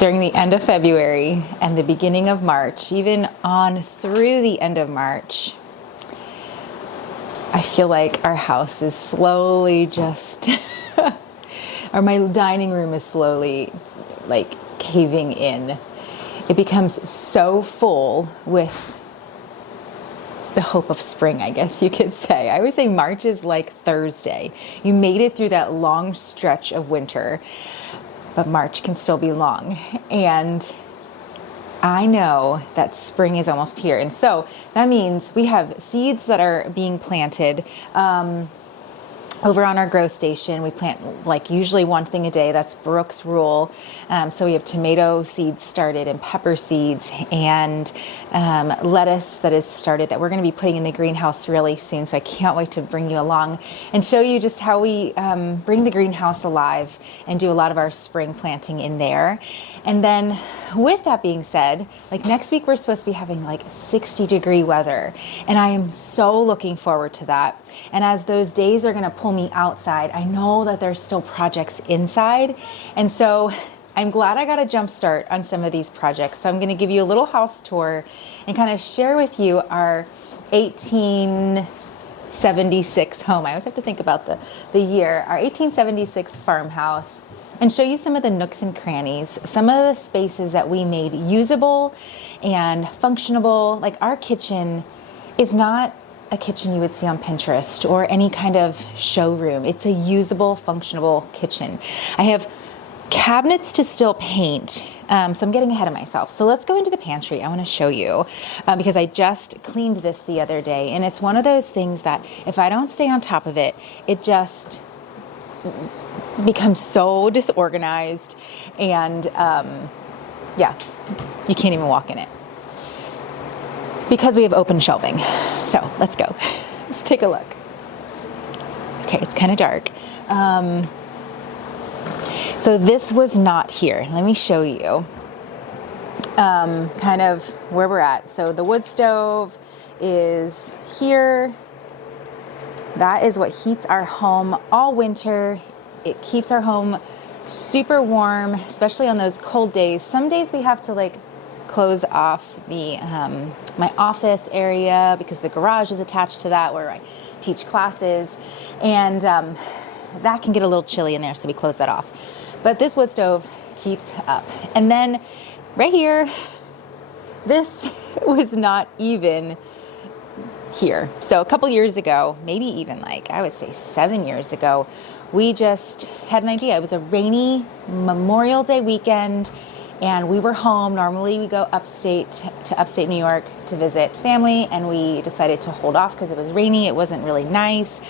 During the end of February and the beginning of March, even on through the end of March, I feel like our house is slowly just, or my dining room is slowly like caving in. It becomes so full with the hope of spring, I guess you could say. I always say March is like Thursday. You made it through that long stretch of winter, but March can still be long. And I know that spring is almost here. And so that means we have seeds that are being planted over on our grow station. We plant like usually one thing a day. That's Brooke's rule. So we have tomato seeds started and pepper seeds and lettuce that is started that we're going to be putting in the greenhouse really soon. So I can't wait to bring you along and show you just how we bring the greenhouse alive and do a lot of our spring planting in there. And then with that being said, like next week we're supposed to be having like 60-degree weather, and I am so looking forward to that. And as those days are going to pull me outside, I know that there's still projects inside, and so I'm glad I got a jump start on some of these projects. So I'm going to give you a little house tour and kind of share with you our 1876 home. I always have to think about the year. Our 1876 farmhouse, and show you some of the nooks and crannies, some of the spaces that we made usable and functionable. Like our kitchen is not a kitchen you would see on Pinterest or any kind of showroom. It's a usable, functional kitchen. I have cabinets to still paint, so I'm getting ahead of myself. So let's go into the pantry. I want to show you because I just cleaned this the other day, and it's one of those things that if I don't stay on top of it, it just becomes so disorganized, and yeah, you can't even walk in it because we have open shelving. So let's go. Let's take a look. Okay, it's kind of dark. So this was not here. Let me show you kind of where we're at. So the wood stove is here. That is what heats our home all winter. It keeps our home super warm, especially on those cold days. Some days we have to like close off the my office area because the garage is attached to that where I teach classes, and that can get a little chilly in there, so we close that off. But this wood stove keeps up. And then right here, this was not even here. So a couple years ago, maybe even like I would say 7 years ago, we just had an idea. It was a rainy Memorial Day weekend, and we were home. Normally we go upstate to upstate New York to visit family, and we decided to hold off because it was rainy. It wasn't really nice,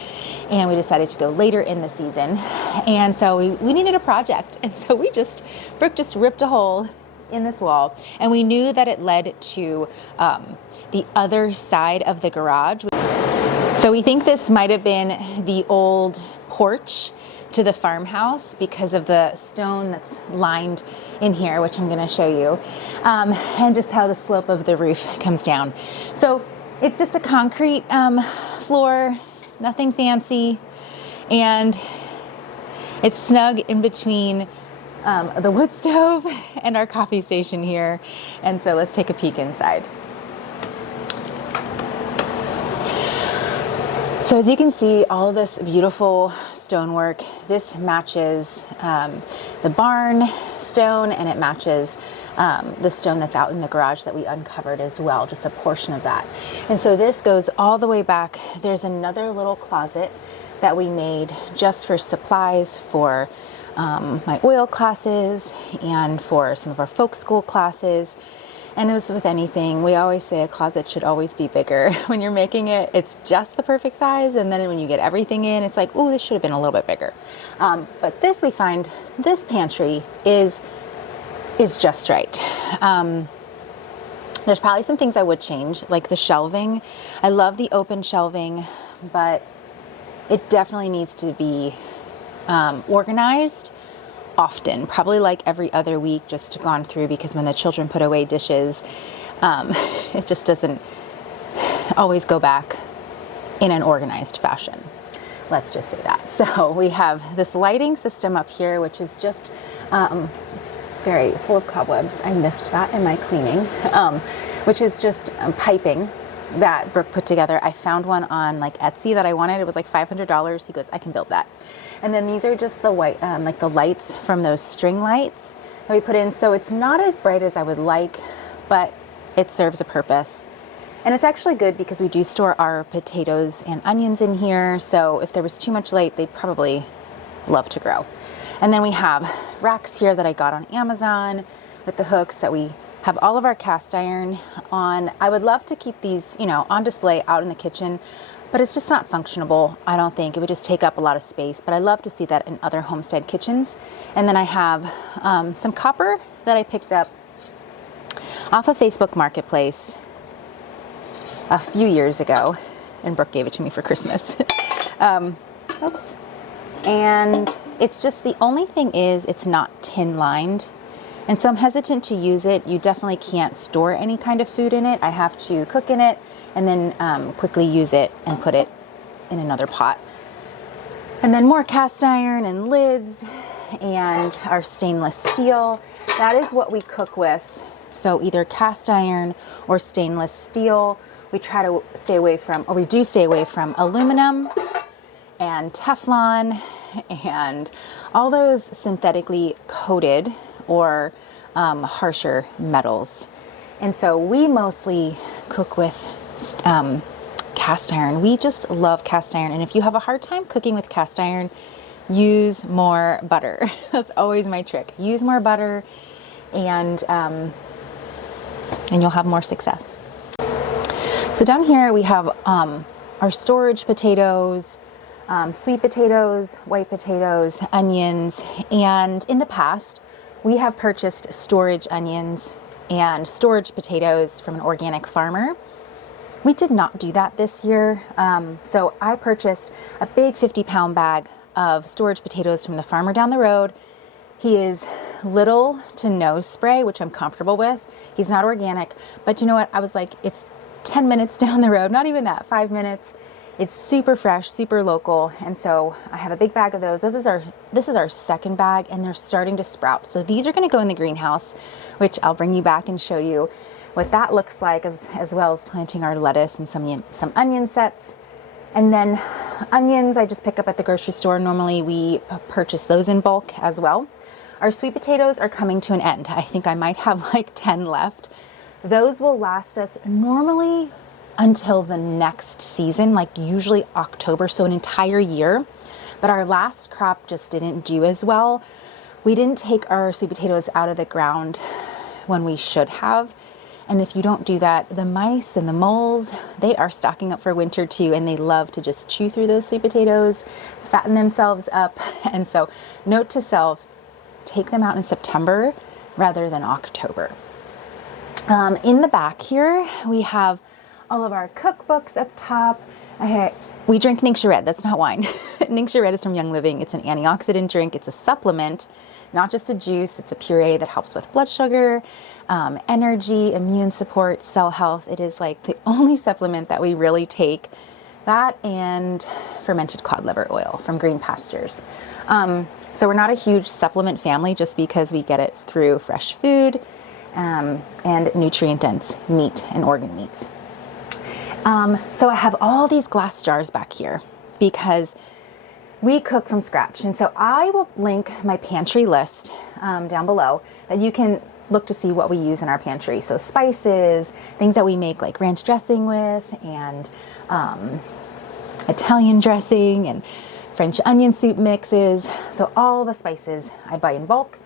and we decided to go later in the season. And so we needed a project, and so Brooke just ripped a hole in this wall, and we knew that it led to the other side of the garage. So we think this might have been the old porch to the farmhouse because of the stone that's lined in here, which I'm going to show you, and just how the slope of the roof comes down. So it's just a concrete floor, nothing fancy, and it's snug in between the wood stove and our coffee station here. And so let's take a peek inside. So as you can see, all of this beautiful stonework, this matches the barn stone, and it matches the stone that's out in the garage that we uncovered as well, just a portion of that. And so this goes all the way back. There's another little closet that we made just for supplies for my oil classes and for some of our folk school classes. And it was with anything. We always say a closet should always be bigger. When you're making it, it's just the perfect size. And then when you get everything in, it's like, oh, this should have been a little bit bigger. But this, we find, this pantry is just right. There's probably some things I would change, like the shelving. I love the open shelving, but it definitely needs to be organized often, probably like every other week, just gone through, because when the children put away dishes, it just doesn't always go back in an organized fashion. Let's just say that. So we have this lighting system up here, which is just It's very full of cobwebs. I missed that in my cleaning, which is just piping that Brooke put together. I found one on like Etsy that I wanted. It was like $500. He goes, I can build that. And then these are just the white, like the lights from those string lights that we put in. So it's not as bright as I would like, but it serves a purpose. And it's actually good because we do store our potatoes and onions in here. So if there was too much light, they'd probably love to grow. And then we have racks here that I got on Amazon with the hooks that we have all of our cast iron on. I would love to keep these, you know, on display out in the kitchen, but it's just not functionable. I don't think it would just take up a lot of space, but I love to see that in other homestead kitchens. And then I have some copper that I picked up off of Facebook Marketplace a few years ago, and Brooke gave it to me for Christmas. Oops. And it's just, the only thing is it's not tin lined. And so I'm hesitant to use it. You definitely can't store any kind of food in it. I have to cook in it and then quickly use it and put it in another pot. And then more cast iron and lids and our stainless steel. That is what we cook with. So either cast iron or stainless steel. We try to stay away from, or we do stay away from aluminum and Teflon and all those synthetically coated or harsher metals. And so we mostly cook with cast iron. We just love cast iron. And if you have a hard time cooking with cast iron, use more butter. That's always my trick. Use more butter and you'll have more success. So down here we have our storage potatoes, sweet potatoes, white potatoes, onions, and in the past we have purchased storage onions and storage potatoes from an organic farmer. We did not do that this year, so I purchased a big 50-pound bag of storage potatoes from the farmer down the road. He is little to no spray, which I'm comfortable with. He's not organic, but you know what? I was like, it's 10 minutes down the road, not even that, 5 minutes. It's super fresh, super local, and so I have a big bag of those. This is our second bag, and they're starting to sprout. So these are going to go in the greenhouse, which I'll bring you back and show you what that looks like, as well as planting our lettuce and some onion sets. And then onions I just pick up at the grocery store. Normally we purchase those in bulk as well. Our sweet potatoes are coming to an end. I think I might have like 10 left. Those will last us normally until the next season, like usually October, so an entire year. But our last crop just didn't do as well. We didn't take our sweet potatoes out of the ground when we should have. And if you don't do that, the mice and the moles, they are stocking up for winter too, and they love to just chew through those sweet potatoes, fatten themselves up. And so note to self, take them out in September rather than October. In the back here, we have all of our cookbooks up top. We drink Ningxia Red. That's not wine. Ningxia Red is from Young Living. It's an antioxidant drink. It's a supplement, not just a juice. It's a puree that helps with blood sugar, energy, immune support, cell health. It is like the only supplement that we really take. That and fermented cod liver oil from Green Pastures. So we're not a huge supplement family just because we get it through fresh food and nutrient-dense meat and organ meats. So I have all these glass jars back here because we cook from scratch. And so I will link my pantry list down below that you can look to see what we use in our pantry. So spices, things that we make like ranch dressing with, and Italian dressing and French onion soup mixes. So all the spices I buy in bulk.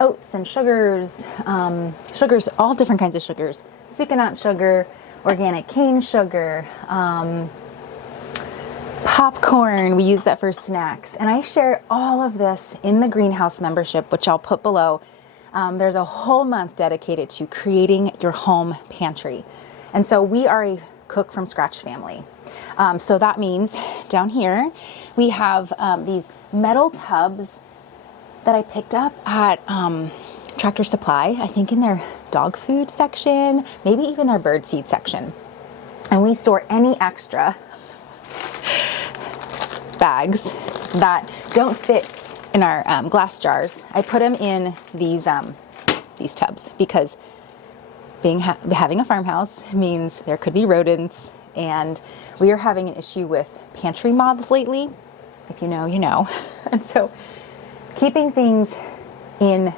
Oats and sugars, all different kinds of sugars, sucanat sugar, organic cane sugar, popcorn, we use that for snacks. And I share all of this in the greenhouse membership, which I'll put below. There's a whole month dedicated to creating your home pantry. And so we are a cook from scratch family. So that means down here, we have these metal tubs that I picked up at Tractor Supply, I think in their dog food section, maybe even their bird seed section. And we store any extra bags that don't fit glass jars. I put them in these tubs because having a farmhouse means there could be rodents, and we are having an issue with pantry moths lately. If you know, you know. And so keeping things in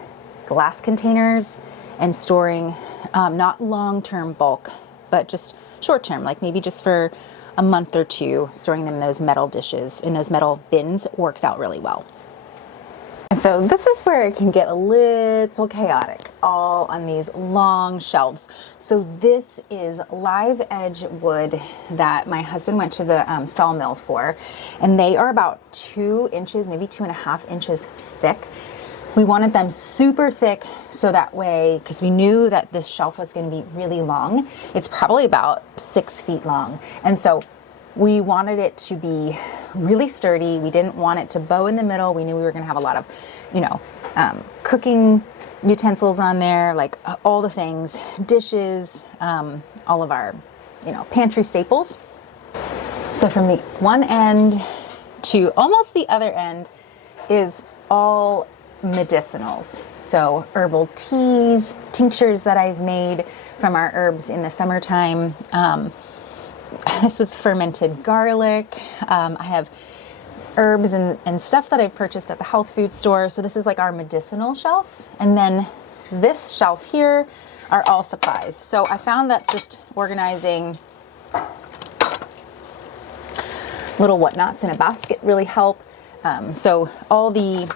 glass containers and storing not long-term bulk, but just short-term, like maybe just for a month or two, storing them in those metal dishes, in those metal bins, works out really well. And so this is where it can get a little chaotic, all on these long shelves. So this is live edge wood that my husband went to the sawmill for, and they are about 2 inches, maybe 2.5 inches thick. We wanted them super thick so that way, because we knew that this shelf was going to be really long. It's probably about 6 feet long. And so we wanted it to be really sturdy. We didn't want it to bow in the middle. We knew we were going to have a lot of, cooking utensils on there, like all the things, dishes, all of our, pantry staples. So from the one end to almost the other end is all medicinals. So herbal teas, tinctures that I've made from our herbs in the summertime. This was fermented garlic. I have herbs and stuff that I've purchased at the health food store. So this is like our medicinal shelf. And then this shelf here are all supplies. So I found that just organizing little whatnots in a basket really help. So all the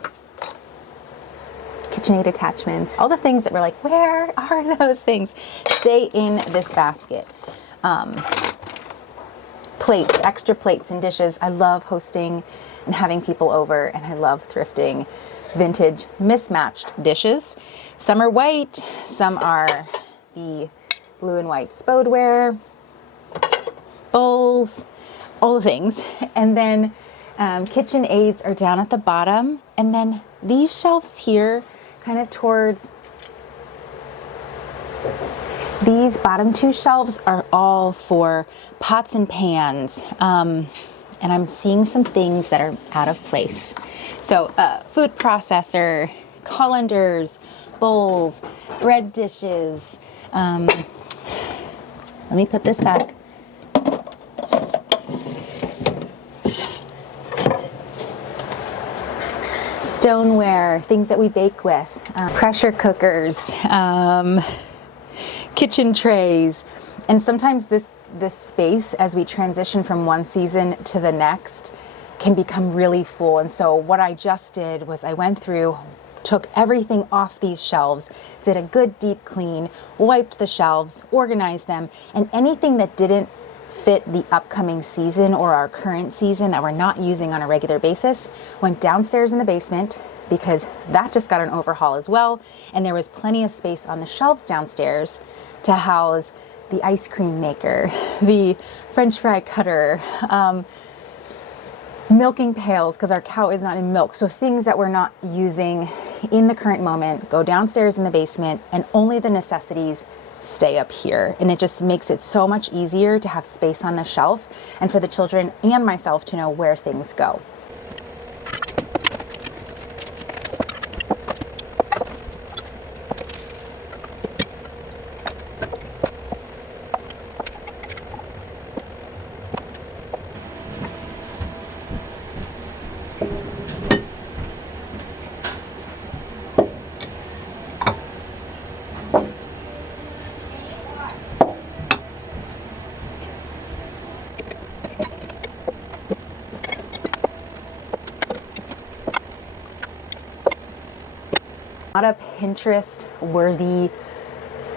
KitchenAid attachments, all the things that we're like, where are those things, stay in this basket. Plates, extra plates and dishes. I love hosting and having people over, and I love thrifting vintage mismatched dishes. Some are white, some are the blue and white spodeware, bowls, all the things. And then KitchenAids are down at the bottom, and then these shelves here kind of towards these bottom 2 shelves are all for pots and pans, and I'm seeing some things that are out of place. So food processor, colanders, bowls, bread dishes. Let me put this back. Stoneware, things that we bake with, pressure cookers, kitchen trays. And sometimes this space, as we transition from one season to the next, can become really full. And so what I just did was I went through, took everything off these shelves, did a good deep clean, wiped the shelves, organized them, and anything that didn't fit the upcoming season or our current season that we're not using on a regular basis went downstairs in the basement, because that just got an overhaul as well. And there was plenty of space on the shelves downstairs to house the ice cream maker, the French fry cutter, milking pails, because our cow is not in milk. So things that we're not using in the current moment go downstairs in the basement, and only the necessities stay up here. And it just makes it so much easier to have space on the shelf, and for the children and myself to know where things go. Not a Pinterest worthy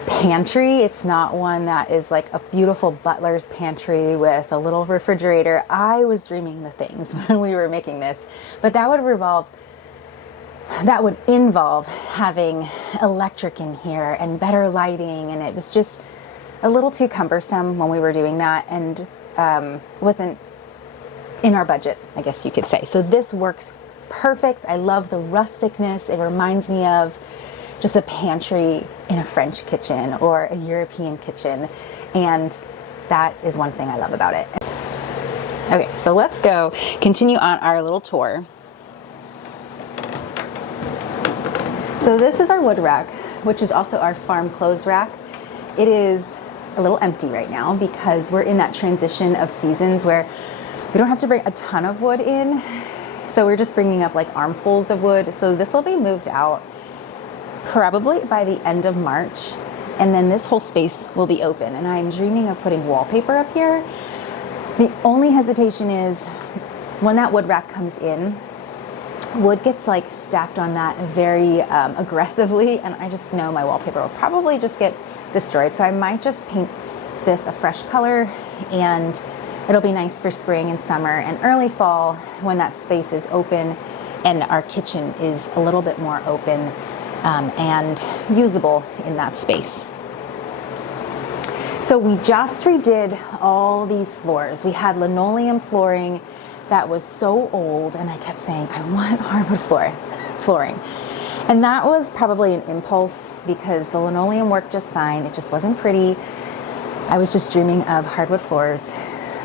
pantry. It's not one that is like a beautiful butler's pantry with a little refrigerator. I was dreaming the things when we were making this, but that would involve having electric in here and better lighting, and it was just a little too cumbersome when we were doing that, and wasn't in our budget, I guess you could say. So this works perfect. I love the rusticness. It reminds me of just a pantry in a French kitchen or a European kitchen, and that is one thing I love about it. Okay, so let's go continue on our little tour. So this is our wood rack, which is also our farm clothes rack. It is a little empty right now because we're in that transition of seasons where we don't have to bring a ton of wood in. So we're just bringing up like armfuls of wood. So this will be moved out probably by the end of March. And then this whole space will be open. And I'm dreaming of putting wallpaper up here. The only hesitation is when that wood rack comes in, wood gets like stacked on that very aggressively, and I just know my wallpaper will probably just get destroyed. So I might just paint this a fresh color, and it'll be nice for spring and summer and early fall when that space is open and our kitchen is a little bit more open and usable in that space. So we just redid all these floors. We had linoleum flooring that was so old, and I kept saying, I want hardwood flooring. And that was probably an impulse because the linoleum worked just fine. It just wasn't pretty. I was just dreaming of hardwood floors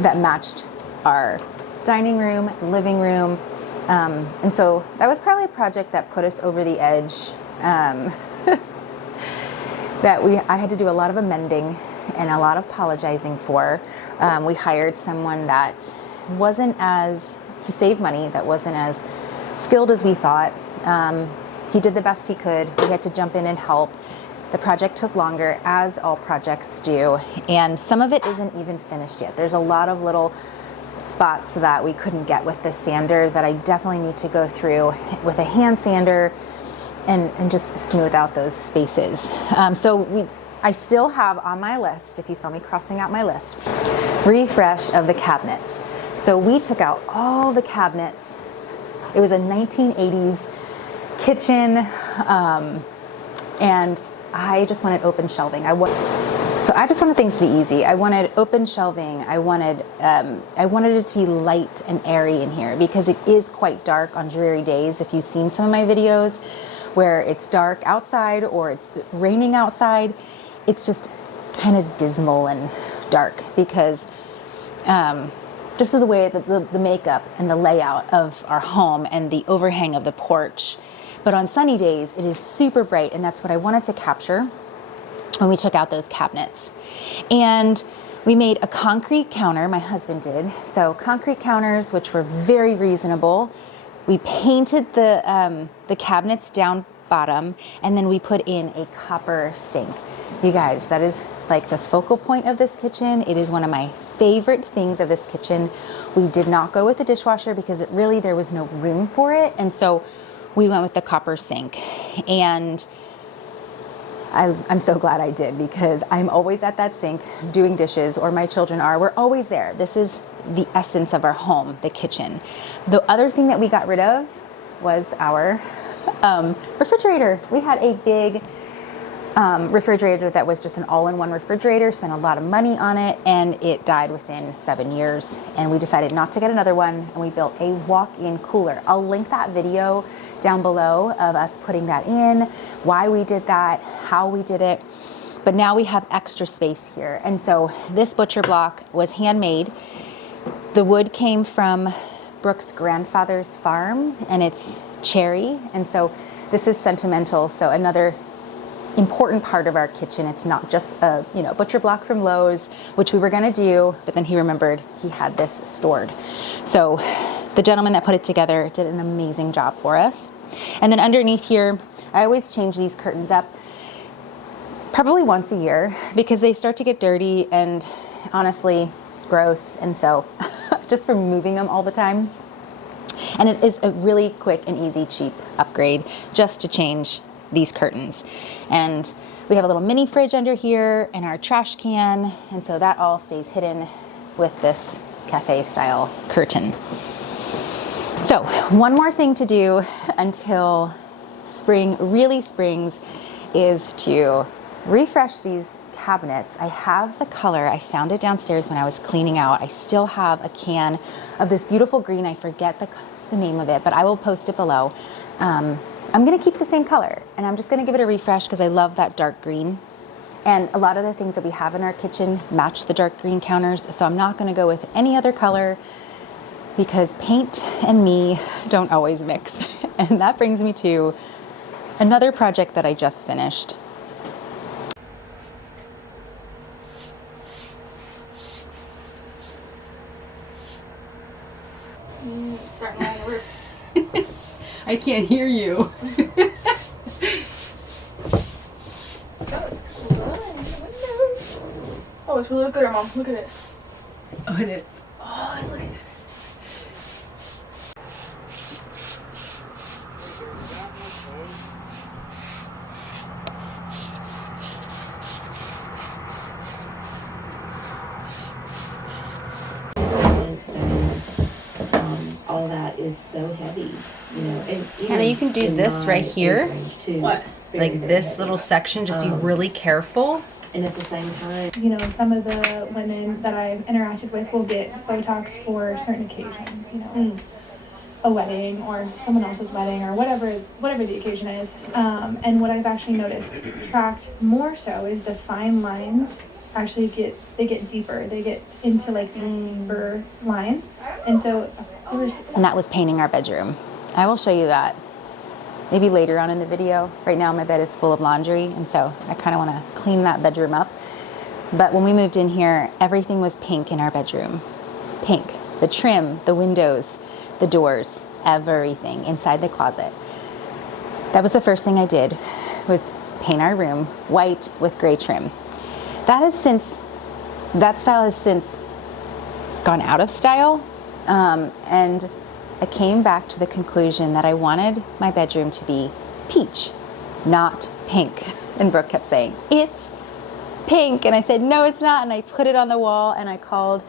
that matched our dining room, living room. And so that was probably a project that put us over the edge. I had to do a lot of amending and a lot of apologizing for. We hired someone that wasn't as, to save money, that wasn't as skilled as we thought. He did the best he could. We had to jump in and help. The project took longer, as all projects do, and some of it isn't even finished yet. There's a lot of little spots that we couldn't get with the sander that I definitely need to go through with a hand sander and just smooth out those spaces. I still have on my list, if you saw me crossing out my list, refresh of the cabinets. So we took out all the cabinets. It was a 1980s kitchen, and I just wanted open shelving. So I just wanted things to be easy. I wanted open shelving. I wanted it to be light and airy in here because it is quite dark on dreary days. If you've seen some of my videos where it's dark outside or it's raining outside, it's just kind of dismal and dark because just the way the makeup and the layout of our home and the overhang of the porch. But on sunny days, it is super bright, and that's what I wanted to capture when we took out those cabinets. And we made a concrete counter, my husband did. So concrete counters, which were very reasonable. We painted the cabinets down bottom, and then we put in a copper sink. You guys, that is like the focal point of this kitchen. It is one of my favorite things of this kitchen. We did not go with the dishwasher because there was no room for it. And so we went with the copper sink. And I'm so glad I did because I'm always at that sink doing dishes, or my children are. We're always there. This is the essence of our home, the kitchen. The other thing that we got rid of was our refrigerator. We had a big refrigerator that was just an all-in-one refrigerator, spent a lot of money on it, and it died within 7 years. And we decided not to get another one, and we built a walk-in cooler. I'll link that video down below of us putting that in, why we did that, how we did it. But now we have extra space here. And so this butcher block was handmade. The wood came from Brooke's grandfather's farm, and it's cherry. And so this is sentimental. So another important part of our kitchen. It's not just a butcher block from Lowe's, which we were going to do, but then he remembered he had this stored. So the gentleman that put it together did an amazing job for us. And then underneath here, I always change these curtains up probably once a year because they start to get dirty and honestly gross. And so just from moving them all the time. And it is a really quick and easy, cheap upgrade just to change these curtains. And we have a little mini fridge under here and our trash can, and so that all stays hidden with this cafe style curtain. So one more thing to do until spring really springs is to refresh these cabinets. I have the color. I found it downstairs when I was cleaning out. I still have a can of this beautiful green. I forget the name of it, but I will post it below. I'm going to keep the same color, and I'm just going to give it a refresh because I love that dark green. And a lot of the things that we have in our kitchen match the dark green counters, so I'm not going to go with any other color because paint and me don't always mix. And that brings me to another project that I just finished. I can't hear you. Oh, it's really good, Mom. Look at it. Oh, it is. Oh, look at it. All that is so heavy, you know. And Hannah, you can do this right here. What? Like this little section, just be really careful. And at the same time, You know, some of the women that I've interacted with will get Botox for certain occasions, you know, a wedding or someone else's wedding or whatever the occasion is. And what I've actually noticed tracked more so is the fine lines actually get deeper. They get into like these deeper lines. And so And that was painting our bedroom. I will show you that maybe later on in the video. Right now my bed is full of laundry, and so I kind of want to clean that bedroom up. But when we moved in here, everything was pink in our bedroom. Pink. The trim, the windows, the doors, everything inside the closet. That was the first thing I did, was paint our room white with gray trim. That style has since gone out of style. And I came back to the conclusion that I wanted my bedroom to be peach, not pink. And Brooke kept saying, it's pink. And I said, no, it's not. And I put it on the wall, and I called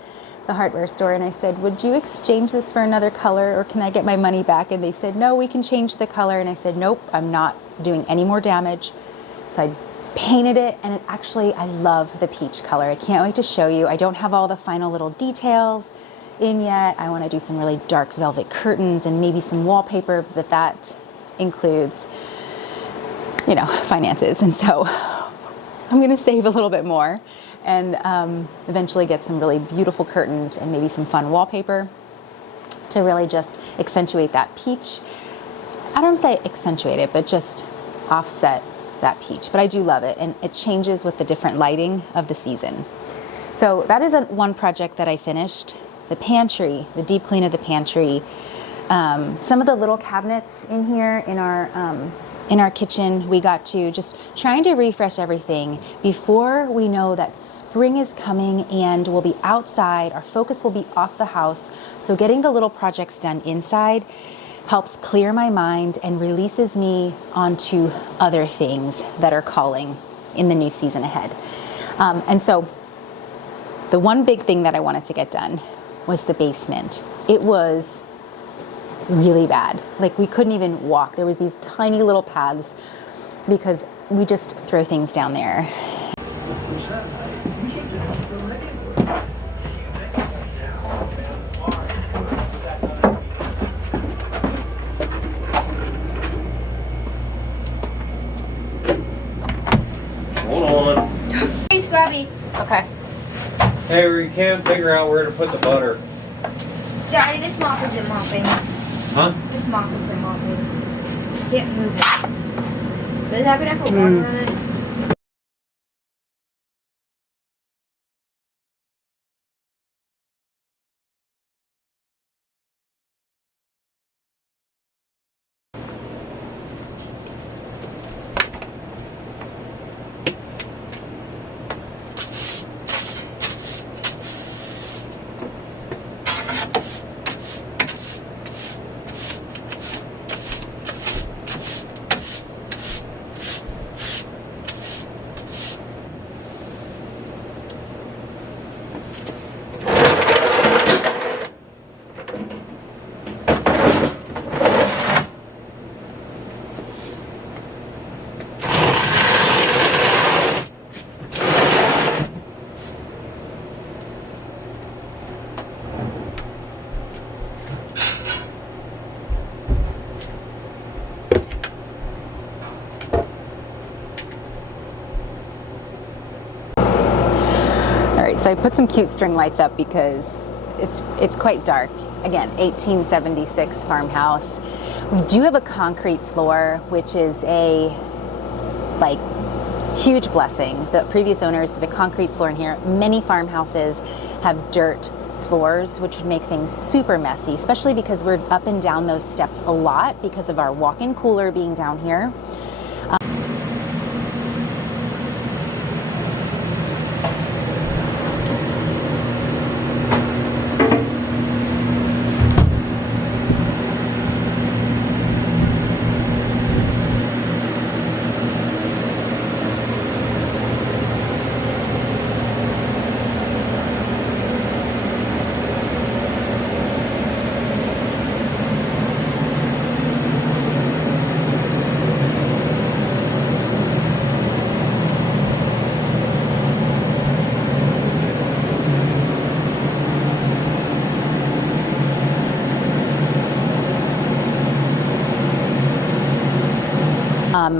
the hardware store and I said, would you exchange this for another color, or can I get my money back? And they said, no, we can change the color. And I said, nope, I'm not doing any more damage. So I painted it, and it actually, I love the peach color. I can't wait to show you. I don't have all the final little details in yet. I want to do some really dark velvet curtains and maybe some wallpaper, but that includes, you know, finances. And so I'm going to save a little bit more and eventually get some really beautiful curtains and maybe some fun wallpaper to really just accentuate that peach. I don't say accentuate it, but just offset that peach. But I do love it, and it changes with the different lighting of the season. So that is one project that I finished. The pantry, the deep clean of the pantry. Some of the little cabinets in here in our kitchen, we got to just trying to refresh everything before we know that spring is coming and we'll be outside. Our focus will be off the house. So getting the little projects done inside helps clear my mind and releases me onto other things that are calling in the new season ahead. And so the one big thing that I wanted to get done was the basement. It was really bad. Like, we couldn't even walk. There was these tiny little paths because we just throw things down there. Hold on. Hey, Scrubby. Okay. Hey, we can't figure out where to put the butter. Daddy, this mop isn't mopping. Huh? This mop isn't mopping. Can't move it. Does it have enough water on it? So I put some cute string lights up because it's quite dark. Again, 1876 farmhouse. We do have a concrete floor, which is a like huge blessing. The previous owners did a concrete floor in here. Many farmhouses have dirt floors, which would make things super messy, especially because we're up and down those steps a lot because of our walk-in cooler being down here.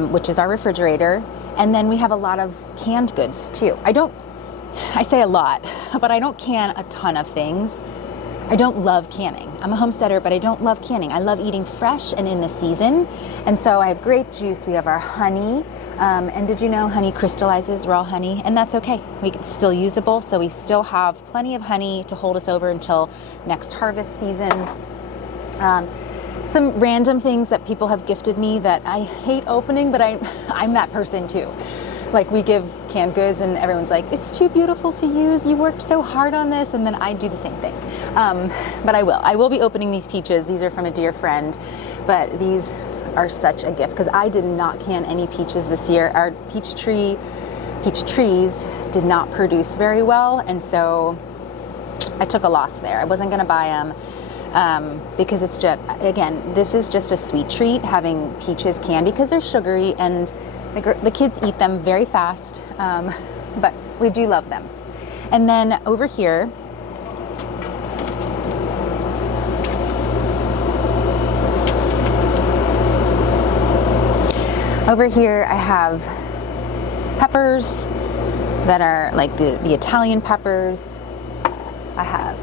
Which is our refrigerator. And then we have a lot of canned goods too. I say a lot, but I don't can a ton of things. I don't love canning. I'm a homesteader, but I don't love canning. I love eating fresh and in the season. And so I have grape juice, we have our honey. And did you know honey crystallizes raw honey? And that's okay. It's still usable. So we still have plenty of honey to hold us over until next harvest season. Some random things that people have gifted me that I hate opening, but I'm that person too. Like we give canned goods and everyone's like, it's too beautiful to use. You worked so hard on this. And then I do the same thing. But I will be opening these peaches. These are from a dear friend, but these are such a gift because I did not can any peaches this year. Our peach trees did not produce very well. And so I took a loss there. I wasn't going to buy them. Because it's just, again, this is just a sweet treat having peaches canned because they're sugary and the kids eat them very fast, but we do love them. And then over here, I have peppers that are like the Italian peppers. I have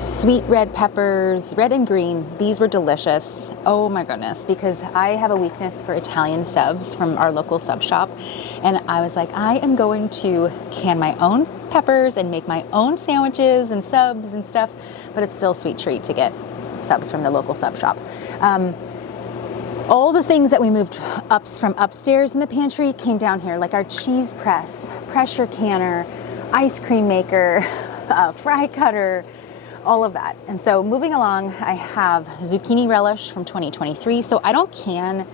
sweet red peppers, red and green. These were delicious. Oh my goodness, because I have a weakness for Italian subs from our local sub shop. And I was like, I am going to can my own peppers and make my own sandwiches and subs and stuff, but it's still a sweet treat to get subs from the local sub shop. All the things that we moved from upstairs in the pantry came down here, like our cheese press, pressure canner, ice cream maker, fry cutter, all of that. And so moving along, I have zucchini relish from 2023. So I don't can,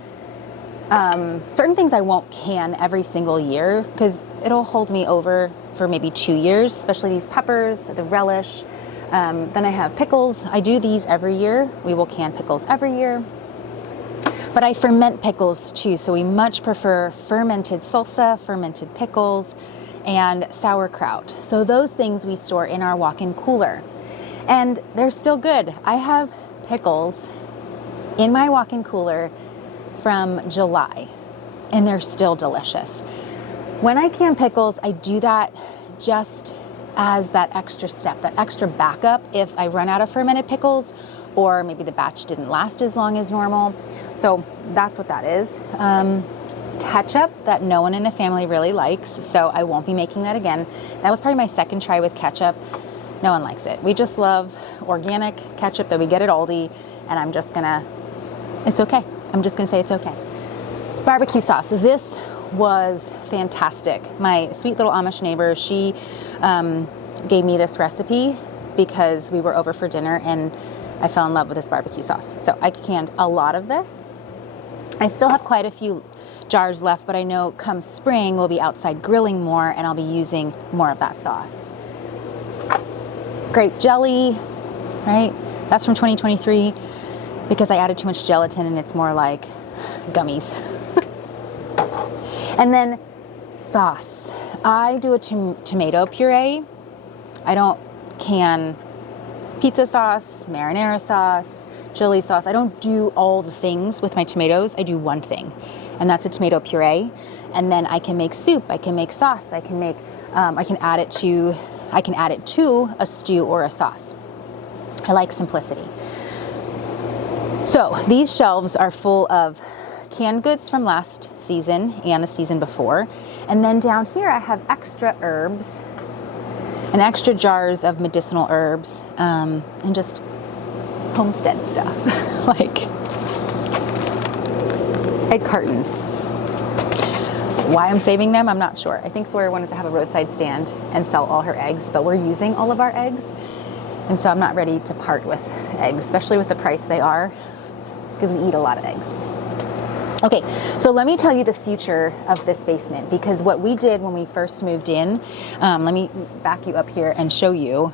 certain things I won't can every single year because it'll hold me over for maybe 2 years, especially these peppers, the relish. Then I have pickles. I do these every year. We will can pickles every year. But I ferment pickles too. So we much prefer fermented salsa, fermented pickles, and sauerkraut. So those things we store in our walk-in cooler. And they're still good. I have pickles in my walk-in cooler from July, and they're still delicious. When I can pickles, I do that just as that extra step, that extra backup if I run out of fermented pickles or maybe the batch didn't last as long as normal. So that's what that is. Ketchup that no one in the family really likes, so I won't be making that again. That was probably my second try with ketchup. No one likes it. We just love organic ketchup that we get at Aldi, and it's okay. I'm just gonna say it's okay. Barbecue sauce. This was fantastic. My sweet little Amish neighbor, she gave me this recipe because we were over for dinner and I fell in love with this barbecue sauce. So I canned a lot of this. I still have quite a few jars left, but I know come spring we'll be outside grilling more and I'll be using more of that sauce. Grape jelly, right? That's from 2023 because I added too much gelatin and it's more like gummies. And then sauce. I do a tomato puree. I don't can pizza sauce, marinara sauce, chili sauce. I don't do all the things with my tomatoes. I do one thing, and that's a tomato puree. And then I can make soup. I can make sauce. I can make. I can add it to a stew or a sauce. I like simplicity. So these shelves are full of canned goods from last season and the season before. And then down here I have extra herbs and extra jars of medicinal herbs, and just homestead stuff, like egg cartons. Why I'm saving them, I'm not sure. I think Sawyer wanted to have a roadside stand and sell all her eggs, but we're using all of our eggs. And so I'm not ready to part with eggs, especially with the price they are, because we eat a lot of eggs. Okay, so let me tell you the future of this basement, because what we did when we first moved in, let me back you up here and show you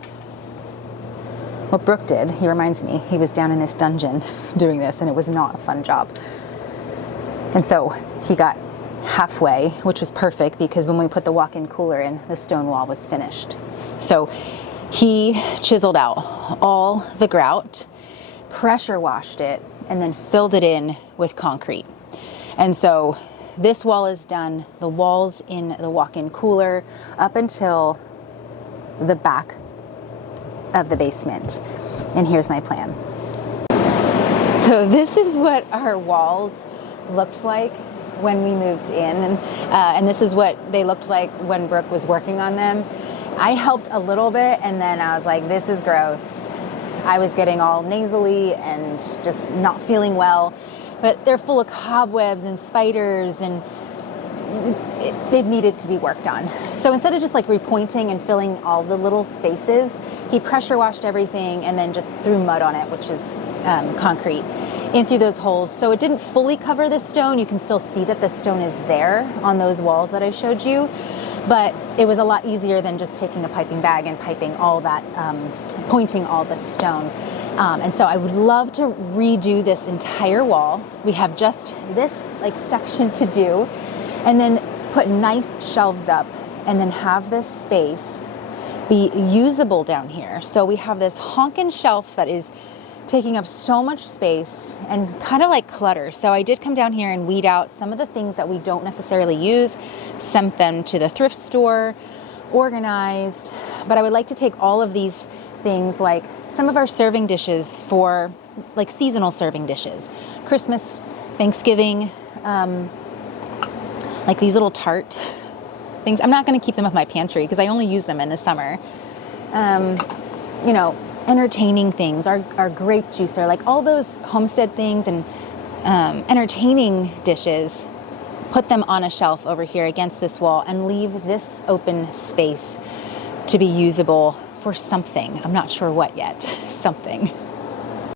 what Brooke did. He reminds me, he was down in this dungeon doing this, and it was not a fun job. And so he got halfway, which was perfect, because when we put the walk-in cooler in, the stone wall was finished. So he chiseled out all the grout, pressure washed it, and then filled it in with concrete. And so this wall is done, the walls in the walk-in cooler up until the back of the basement. And here's my plan. So this is what our walls looked like when we moved in, and this is what they looked like when Brooke was working on them. I helped a little bit, and then I was like, this is gross. I was getting all nasally and just not feeling well, but they're full of cobwebs and spiders, and it needed to be worked on. So instead of just like repointing and filling all the little spaces, he pressure washed everything and then just threw mud on it, which is concrete, in through those holes. So it didn't fully cover the stone. You can still see that the stone is there on those walls that I showed you, but it was a lot easier than just taking a piping bag and piping all that, pointing all the stone. And so I would love to redo this entire wall. We have just this like section to do, and then put nice shelves up, and then have this space be usable down here. So we have this honkin' shelf that is taking up so much space and kind of like clutter. So I did come down here and weed out some of the things that we don't necessarily use, sent them to the thrift store, organized. But I would like to take all of these things, like some of our serving dishes for like seasonal serving dishes, Christmas, Thanksgiving, like these little tart things. I'm not going to keep them in my pantry because I only use them in the summer. You know, entertaining things, our grape juicer, like all those homestead things and entertaining dishes, put them on a shelf over here against this wall and leave this open space to be usable for something. I'm not sure what yet. Something.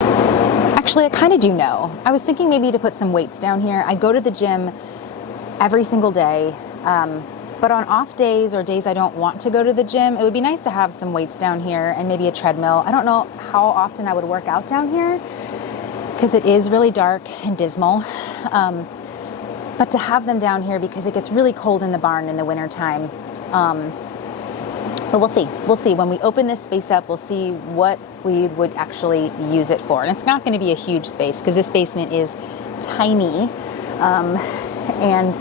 Actually, I kind of do know. I was thinking maybe to put some weights down here. I go to the gym every single day, but on off days or days I don't want to go to the gym, it would be nice to have some weights down here and maybe a treadmill. I don't know how often I would work out down here because it is really dark and dismal, but to have them down here because it gets really cold in the barn in the wintertime. But we'll see. We'll see. When we open this space up, we'll see what we would actually use it for. And it's not going to be a huge space because this basement is tiny, and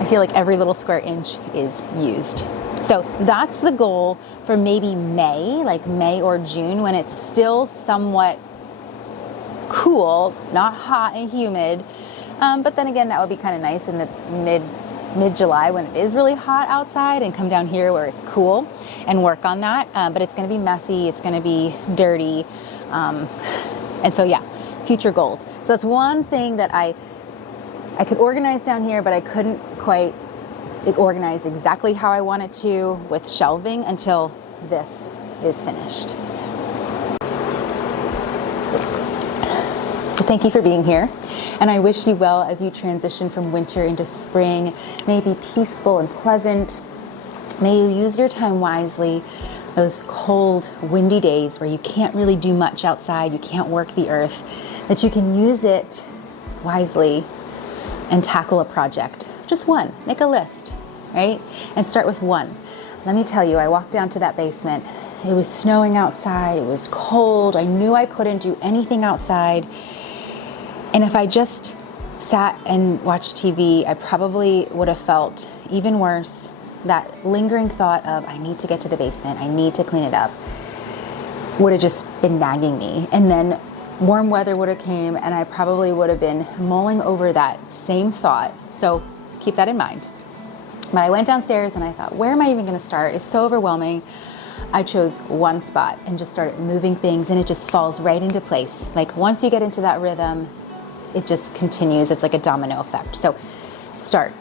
I feel like every little square inch is used. So that's the goal for maybe May, like May or June, when it's still somewhat cool, not hot and humid. But then again, that would be kind of nice in the mid-July when it is really hot outside, and come down here where it's cool and work on that. But it's going to be messy. It's going to be dirty. And so, yeah, future goals. So that's one thing that I could organize down here, but I couldn't quite organize exactly how I wanted to with shelving until this is finished. So thank you for being here, and I wish you well as you transition from winter into spring. May it be peaceful and pleasant. May you use your time wisely. Those cold, windy days where you can't really do much outside, you can't work the earth, that you can use it wisely and tackle a project. Just one. Make a list, right? And start with one. Let me tell you, I walked down to that basement. It was snowing outside. It was cold. I knew I couldn't do anything outside. And if I just sat and watched TV, I probably would have felt even worse. That lingering thought of, I need to get to the basement, I need to clean it up, would have just been nagging me. And then warm weather would have came and I probably would have been mulling over that same thought. So keep that in mind. But I went downstairs and I thought, where am I even going to start? It's so overwhelming. I chose one spot and just started moving things, and it just falls right into place. Like once you get into that rhythm, it just continues. It's like a domino effect. So start,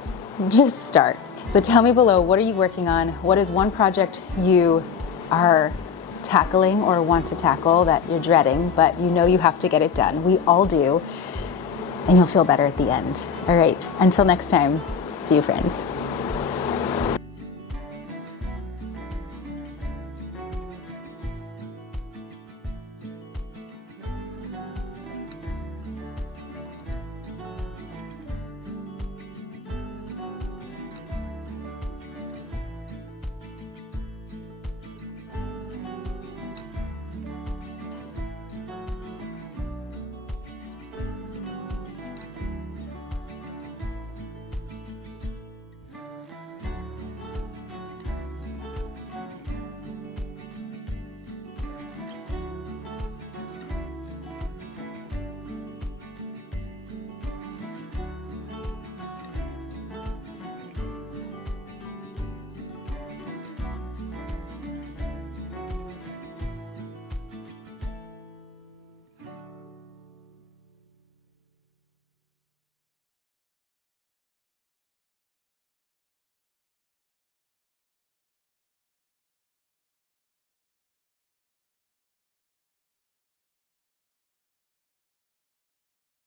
just start. So tell me below, what are you working on? What is one project you are tackling or want to tackle that you're dreading, but you know you have to get it done? We all do, and you'll feel better at the end. All right, until next time, see you friends.